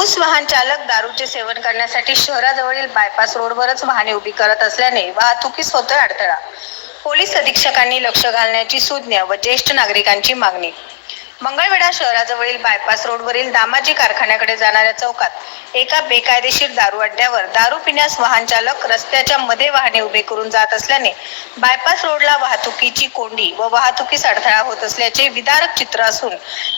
वाहन चालक दारूचे सेवन करण्यासाठी शहराजवळील बायपास रोडवरच वाहने उभी करत असल्याने वाहतुकीस होतोय अडथळा. पोलीस अधीक्षकांनी लक्ष घालण्याची सूज्ञ व ज्येष्ठ नागरिकांची मागणी. मंगळवेढा शहराजवळील बायपास रोडवरील दामाजी कारखान्याकडे जाणाऱ्या चौकात एका बेकायदेशीर दारू अड्ड्यावर दारू पिण्यास वाहन चालक रस्त्याच्या मध्ये वाहने उभे करून जात असल्याने बायपास रोडला वाहतुकीची कोंडी व वाहतुकीस अडथळा होत असल्याचे विदारक चित्र असून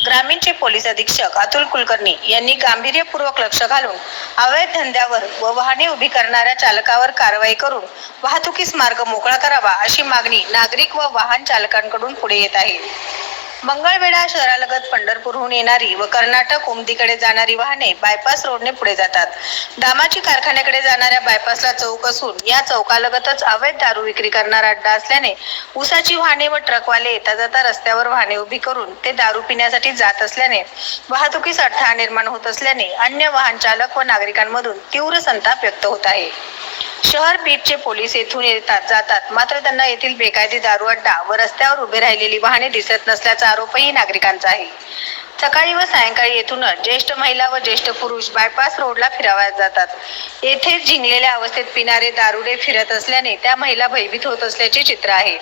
ग्रामीणचे पोलीस अधीक्षक अतुल कुलकर्णी यांनी गांभीर्यपूर्वक लक्ष घालून अवैध धंद्यावर व वाहने उभी करणाऱ्या चालकावर कारवाई करून वाहतुकीस मार्ग मोकळा करावा अशी मागणी नागरिक व वाहन चालकांकडून पुढे येत आहे. मंगळवेढा शहरालगत पंढरपूरहून येणारी व कर्नाटक उमदीकडे जाणारी वाहने बायपास रोडने पुढे जातात. दामाची कारखान्याकडे जाणाऱ्या बायपासला चौक असून या चौकालगतच अवैध दारू विक्री करणारा अड्डा असल्याने उसाची वाहने व ट्रकवाले येता जाता रस्त्यावर वाहने उभी करून ते दारू पिण्यासाठी जात असल्याने वाहतुकीस अडथळा निर्माण होत असल्याने अन्य वाहन चालक व नागरिकांमधून तीव्र संताप व्यक्त होत आहे. शहर बीटचे पोलीस येथून येतात जातात. मात्र त्यांना येथील बेकायदे दारू अड्डा व रस्त्यावर उभे राहिलेली वाहने दिसत नसल्याचा आरोपही नागरिकांचा आहे. सकाळी व सायंकाळी येथूनच ज्येष्ठ महिला व ज्येष्ठ पुरुष बायपास रोडला फिरावयास जातात. येथे झिंगलेल्या अवस्थेत पिणारे दारुडे फिरत असल्याने त्या महिला भयभीत होत असल्याचे चित्र आहे.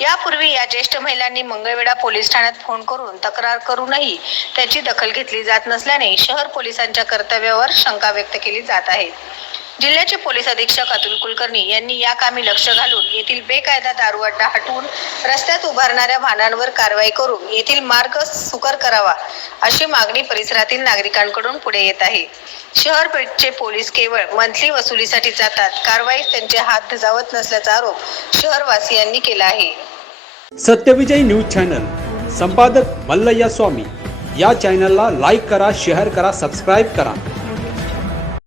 यापूर्वी या ज्येष्ठ महिलांनी मंगळवेढा पोलीस ठाण्यात फोन करून तक्रार करूनही त्याची दखल घेतली जात नसल्याने शहर पोलिसांच्या कर्तव्यावर शंका व्यक्त केली जात आहे. जिल्ह्याचे पोलीस अधीक्षक अतुल कुलकर्णी यांनी या कामी लक्ष घालून येथील बेकायदा दारू अड्डा हटवून रस्त्यात उभारणाऱ्या वाहनांवर कारवाई करून येथील मार्ग सुकर करावा अशी मागणी परिसरातील नागरिकांकडून पुढे येत आहे. शहर पेठचे पोलीस केवळ मंथली वसुलीसाठी जातात. कारवाई त्यांचे हात धजावत नसल्याचा आरोप शहरवासियांनी केला आहे. Satyavijay news channel. संपादक मल्लय्या स्वामी. या चॅनलला लाईक करा शेअर करा सबस्क्राईब करा.